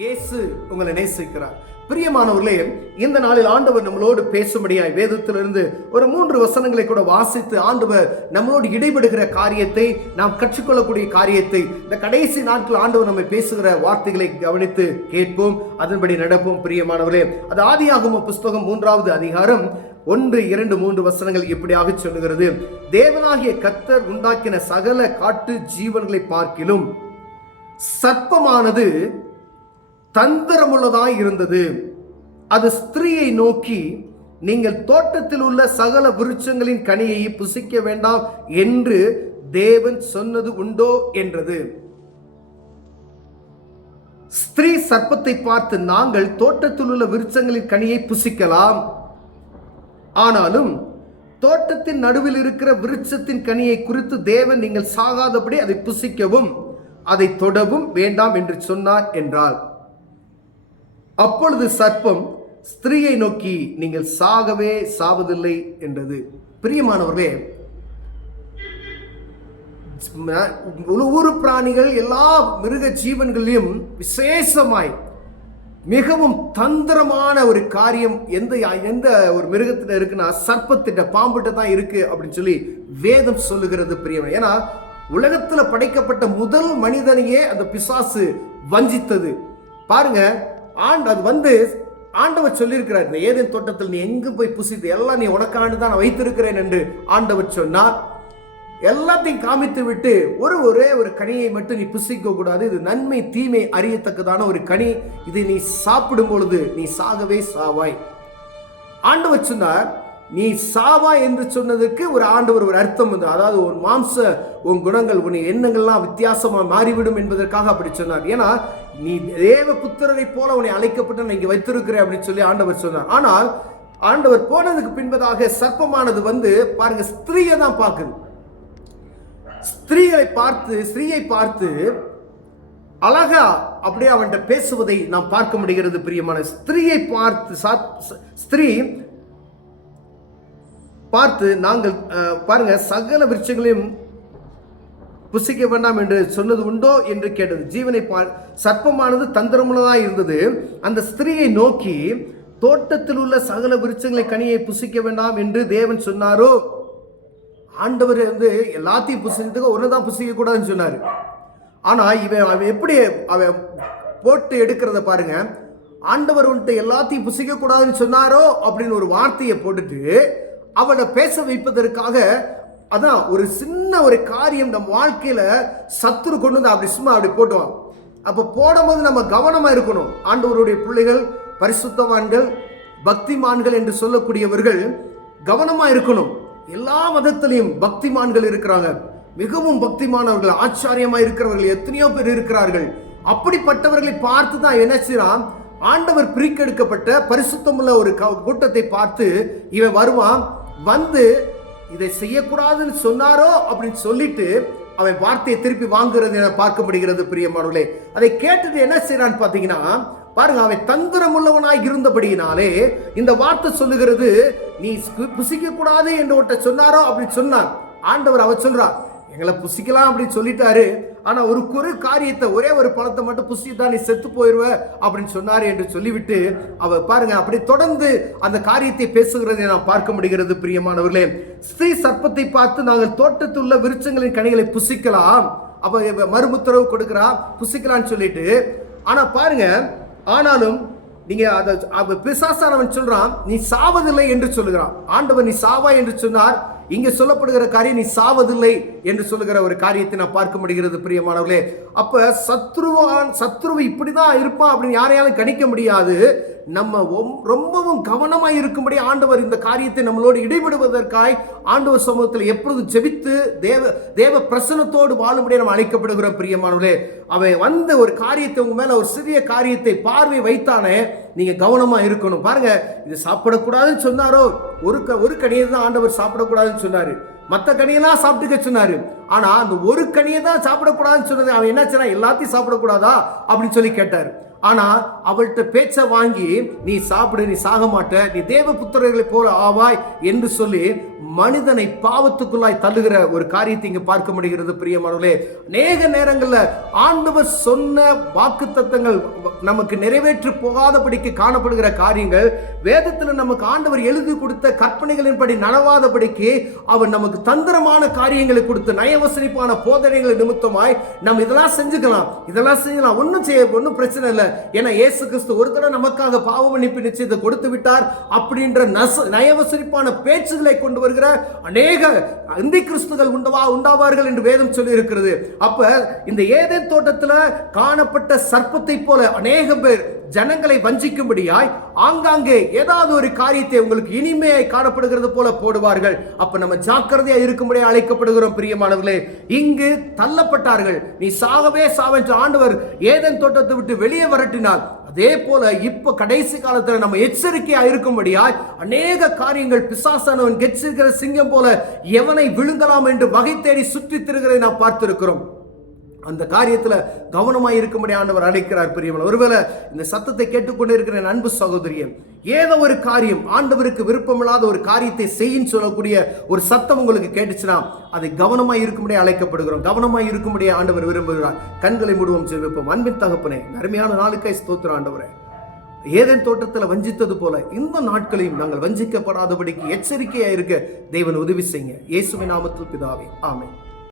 இயேசு உங்களை நேசிக்கிறார். பிரியமானவர்களே, இந்த நாளில் ஆண்டவர் நம்மளோடு பேசும்படியாய் வேதத்திலிருந்து ஒரு 3 வசனங்களை கூட வாசித்து ஆண்டவர் நம்மளோடு இடைபடுகிற காரியத்தை, நாம் கற்றுக்கொள்ளக்கூடிய காரியத்தை, இந்த கடைசி நாட்கள் ஆண்டவர் நம்மை பேசுகிற வார்த்தைகளை கவனித்து கேட்போம், அதன்படி நடப்போம். பிரியமானவர்களே, அது ஆதியாகம புஸ்தகம் 3வது அதிகாரம் 1, 2, 3 வசனங்கள் இப்படியாக சொல்லுகிறது. தேவனாகிய கர்த்தர் உண்டாக்கின சகல காட்டு ஜீவன்களை பார்க்கிலும் சர்ப்பமானது தந்திரமுள்ளதாய் இருந்தது. அது ஸ்திரீயை நோக்கி, நீங்கள் தோட்டத்தில் உள்ள சகல விருட்சங்களின் கனியை புசிக்க வேண்டாம் என்று தேவன் சொன்னது உண்டோ என்றது. ஸ்திரீ சர்ப்பத்தை பார்த்து, நாங்கள் தோட்டத்தில் உள்ள விருட்சங்களின் கனியை புசிக்கலாம், ஆனாலும் தோட்டத்தின் நடுவில் இருக்கிற விருட்சத்தின் கனியை குறித்து தேவன் நீங்கள் சாகாதபடி அதை புசிக்கவும் அதை தொடவும் வேண்டாம் என்று சொன்னார் என்றார். அப்பொழுது சர்ப்பம் ஸ்திரீயை நோக்கி, நீங்கள் சாகவே சாவதில்லை என்றது. பிரியமானவர்களே, ஊரு பிராணிகள் எல்லா மிருக ஜீவன்களையும் விசேஷமாய் மிகவும் தந்திரமான ஒரு காரியம் எந்த ஒரு மிருகத்தில் இருக்குன்னா சர்ப்பத்திட்ட, பாம்பிட்ட தான் இருக்கு அப்படின்னு சொல்லி வேதம் சொல்லுகிறது. பிரியமான, ஏன்னா உலகத்துல படைக்கப்பட்ட முதல் மனிதனையே அந்த பிசாசு வஞ்சித்தது. பாருங்க, அது ஆண்டவர் சொல்லியிருக்கிறார், இந்த ஏதேன் தோட்டத்தில் நீ எங்கு போய் புசித்து எல்லாம் நீ உனக்காண்டு தான் நான் வைத்திருக்கிறேன் என்று ஆண்டவர் சொன்னார். எல்லாத்தையும் காமித்து விட்டு ஒரே ஒரு கனியை மட்டும் நீ புசிக்க கூடாது, இது நன்மை தீமை அறியத்தக்கதான ஒரு கனி, இதை நீ சாப்பிடும் பொழுது நீ சாகவே சாவாய். ஆண்டவர் சொன்னார், நீ சாவா என்று சொன்னதுக்கு ஆண்டவர் ஒரு அர்த்தம் வந்து, அதாவது உன் குணங்கள், உன் எண்ணங்கள்லாம் வித்தியாசமா மாறிவிடும் என்பதற்காக அப்படி சொன்னார். ஏன்னா நீ தேவ புத்திரரை போல உன்னை அழைக்கப்பட்டு நான் இங்க வைத்திருக்கிறேன் அப்படின்னு சொல்லி ஆண்டவர் சொன்னார். ஆனால் ஆண்டவர் போனதுக்கு பின்பதாக சர்ப்பமானது வந்து பாருங்க, ஸ்திரீயை தான் பார்க்குது. ஸ்திரீயை பார்த்து அழகா அப்படியே அவன்கிட்ட பேசுவதை நாம் பார்க்க முடிகிறது. பிரியமான, ஸ்திரீயை பார்த்து நாங்கள் பாருங்க சகல விருட்சங்களையும் புசிக்க வேண்டாம் என்று சொன்னது உண்டோ என்று கேட்டது. சர்ப்பமானது தந்திரமுள்ளதாக இருந்தது. அந்த ஸ்திரீயை நோக்கி, தோட்டத்தில் உள்ள சகல விருட்சங்களை கனியை புசிக்க வேண்டாம் என்று தேவன் சொன்னாரோ? ஆண்டவர் வந்து எல்லாத்தையும் புசிக்கிறதுக்கு ஒன்றுதான் புசிக்க கூடாதுன்னு சொன்னாரு. ஆனா அவன் எப்படி அவன் போட்டு எடுக்கிறத பாருங்க. ஆண்டவர் வந்துட்டு எல்லாத்தையும் புசிக்க கூடாதுன்னு சொன்னாரோ அப்படின்னு ஒரு வார்த்தையை போட்டுட்டு அவனை பேச வைப்பதற்காக, அதான் ஒரு சின்ன ஒரு காரியம் நம்ம வாழ்க்கையில சத்துரு கொண்டு வந்து அப்படி போட்டுவான். அப்ப போடும்போது நம்ம கவனமா இருக்கணும். ஆண்டவருடைய பிள்ளைகள், பரிசுத்தவான்கள், பக்திமான்கள் என்று சொல்லக்கூடியவர்கள் கவனமா இருக்கணும். எல்லா மதத்திலையும் பக்திமான்கள் இருக்கிறாங்க, மிகவும் பக்திமானவர்கள், ஆச்சாரியமா இருக்கிறவர்கள் எத்தனையோ பேர் இருக்கிறார்கள். அப்படிப்பட்டவர்களை பார்த்து தான் என்ன செய்யறான், ஆண்டவர் பிரிக்கெடுக்கப்பட்ட பரிசுத்தமுள்ள ஒரு கூட்டத்தை பார்த்து இவன் வருவான். வந்து இதை செய்யக்கூடாதுன்னு சொன்னாரோ அப்படின்னு சொல்லிட்டு அவன் வார்த்தையை திருப்பி வாங்குறது பார்க்க முடிகிறது. பிரியமானவர்களே, அதை கேட்டுட்டு என்ன செய்யறான்னு பாத்தீங்கன்னா பாருங்க, அவன் தந்திரம் உள்ளவனாய் இருந்தபடியினாலே இந்த வார்த்தை சொல்லுகிறது, நீ புசிக்க கூடாது என்று ஒருத்த சொன்னாரோ அப்படின்னு சொன்னான். ஆண்டவர் அவ சொல்றா, எங்களை புசிக்கலாம் அப்படின்னு சொல்லிட்டாரு, ஆனா ஒரு காரியத்தை, ஒரே ஒரு பழத்தை மட்டும் புசித்தா நீ செத்து போயிருவ அப்படின்னு சொன்னாரு என்று சொல்லிவிட்டு அவ பாருங்க அப்படி தொடர்ந்து அந்த காரியத்தை பேசுகிறதை நாம் பார்க்க முடிகிறது. பிரியமானவர்களே, ஸ்ரீ சர்ப்பத்தை பார்த்து, நாங்கள் தோட்டத்தில் உள்ள விருட்சங்களின் கனிகளை புசிக்கலாம், அப்ப மறுமுத்தரவு கொடுக்கிறா, புசிக்கலான்னு சொல்லிட்டு. ஆனா பாருங்க, ஆனாலும் நீங்க பிசாசானவன் சொல்றான், நீ சாவதில்லை என்று சொல்லுகிறான். ஆண்டவர் நீ சாவா என்று சொன்னார். இங்க சொல்லப்படுகிற காரியம் நீ சாவதில்லை என்று சொல்லுகிற ஒரு காரியத்தை நான் பார்க்க முடிகிறது. பிரியமானவர்களே, அப்ப சத்ருவு இப்படிதான் இருப்பான் அப்படின்னு யாரையாலும் கணிக்க முடியாது. நம்ம ரொம்பவும் கவனமாய் இருக்கும்படி ஆண்டவர் இந்த காரியத்தை நம்மளோடு இடைபடுவதற்காய் ஆண்டவர் சமூகத்தில் எப்பொழுதும் ஜெபித்து தேவ பிரசன்னத்தோடு வாழும்படியே நம்ம அழைக்கப்படுகிறோம். பிரியமானவர்களே, அவன் வந்து ஒரு காரியத்தை உங்க மேல ஒரு சிறிய காரியத்தை பார்வை வைத்தானே, நீங்க கவனமா இருக்கணும். பாருங்க, இது சாப்பிடக்கூடாதுன்னு சொன்னாரோ? ஒரு கனியை தான் ஆண்டவர் சாப்பிடக்கூடாதுன்னு சொன்னாரு, மற்ற கனியெல்லாம் சாப்பிட்டுக்க சொன்னாரு. ஆனா அந்த ஒரு கனியை தான் சாப்பிடக்கூடாதுன்னு சொன்னது அவன் என்ன சொன்னா, எல்லாத்தையும் சாப்பிடக்கூடாதா அப்படின்னு சொல்லி கேட்டார். ஆனா அவள்கிட்ட பேச்ச வாங்கி, நீ சாப்பிடு, நீ சாக மாட்ட, நீ தேவ புத்திரர்களை போல ஆவாய் என்று சொல்லி மனிதனை பாவத்துக்குள்ளாய் தள்ளுகிற ஒரு காரியத்தை இங்கு பார்க்க முடிகிறது. பிரியமானவர்களே, அநேக நேரங்கள்ல ஆண்டவர் சொன்ன வாக்குத்தத்தங்கள் நமக்கு நிறைவேற்றி போகாதபடிக்கு காணப்படுகிற காரியங்கள், வேதத்துல நமக்கு ஆண்டவர் எழுதி கொடுத்த கற்பனைகளின்படி நனவாதபடிக்கு அவர் நமக்கு தந்திரமான காரியங்களை கொடுத்து நயவசனிப்பான போதனைகள் நிமித்தமாய் நம்ம இதெல்லாம் செஞ்சுக்கலாம், ஒன்னும் பிரச்சனை இல்லை. ஏன்னா இயேசு கிறிஸ்து ஒரு தடவை நமக்காக பாவ மன்னிப்பு நிச்சயத்தை கொடுத்து விட்டார் அப்படின்ற நயவசனிப்பான பேச்சுகளை கொண்டு வருகிற அநேக அந்தி கிறிஸ்துகள் உண்டாவார்கள் என்று வேதம் சொல்லி இருக்கிறது. அப்ப இந்த ஏதேன் தோட்டத்துல காணப்பட்ட சர்ப்பத்தை போல அநேக பேர் ஜனங்களை வஞ்சிக்கும்படியாய் ஆங்காங்கே ஏதாவது ஒரு காரியத்தை உங்களுக்கு இனிமையாய் காணப்படுகிறது போல போடுவார்கள். அப்ப நம்ம ஜாக்கிரதையா இருக்கும்படி அழைக்கப்படுகிறோம். பிரியமானவர்களே, இங்கு தள்ளப்பட்டார்கள். நீ சாகவே சாவென்று ஆண்டவர் ஏதேன் தோட்டத்தை விட்டு வெளியே வரட்டினார். அதே போல இப்ப கடைசி காலத்துல நம்ம எச்சரிக்கையா இருக்கும்படியாய் அநேக காரியங்கள், பிசாசானவன் கெச்சிருக்கிற சிங்கம் போல எவனை விழுங்கலாம் என்று வகை தேடி சுற்றி திரிகிறதை நாம் பார்த்திருக்கிறோம். அந்த காரியத்துல கவனமாய் இருக்கும்படி ஆண்டவர் அழைக்கிறார். பிரியமான, ஒருவேளை இந்த சத்தத்தை கேட்டுக்கொண்டே இருக்கிற அன்பு சகோதரியன், ஏதோ ஒரு காரியம் ஆண்டவருக்கு விருப்பமில்லாத ஒரு காரியத்தை செய்யின்னு சொல்லக்கூடிய ஒரு சத்தம் உங்களுக்கு கேட்டுச்சுன்னா அதை கவனமாய் இருக்கும்படி அழைக்கப்படுகிறோம். கவனமாய் இருக்கும்படி ஆண்டவர் விரும்புகிறார். கண்களை மூடுவோம், ஜெபிப்போம். அன்பின் தகப்பனே, அருமையான நாளுக்காய் ஸ்தோத்திரம் ஆண்டவரே. ஏதேன் தோட்டத்தில் வஞ்சித்தது போல இந்த நாட்களையும் நாங்கள் வஞ்சிக்கப்படாதபடிக்கு எச்சரிக்கையா இருக்க தேவன் உதவி செய்யுங்க. இயேசுவின் நாமத்தில் பிதாவே, ஆமென்.